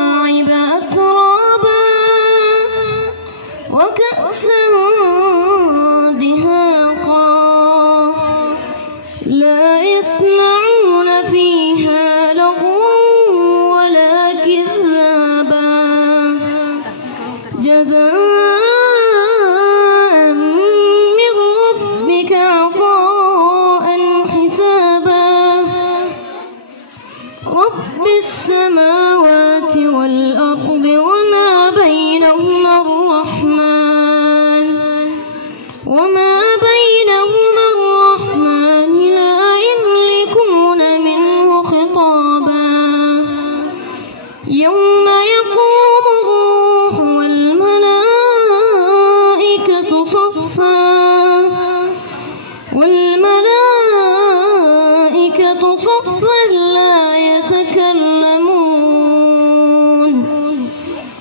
وكواعب أترابا وكأسا دهاقا لا يسمعون فيها لغوا ولا كذابا جزاء من ربك عطاء حسابا رب السماوات والأرض وما بينهما الرحمن لا يملكون منه خطابا يوم يقوم الروح والملائكة صفا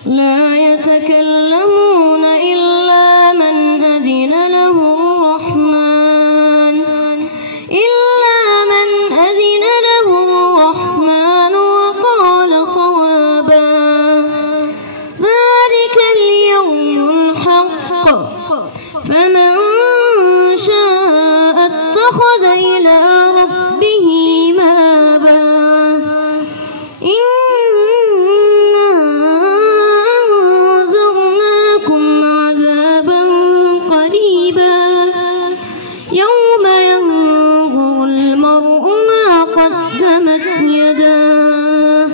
لا يتكلمون إلا من أذن له الرحمن وقال صوابا ذلك اليوم الحق فمن شاء اتخذ إلى ربه مآبا إنا أنذرناكم عذابا قريبا يوم ينظر المرء ما قدمت يداه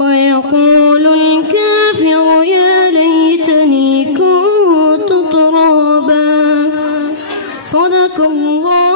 ويقول الكافر يا ليتني كنت ترابا صدق الله.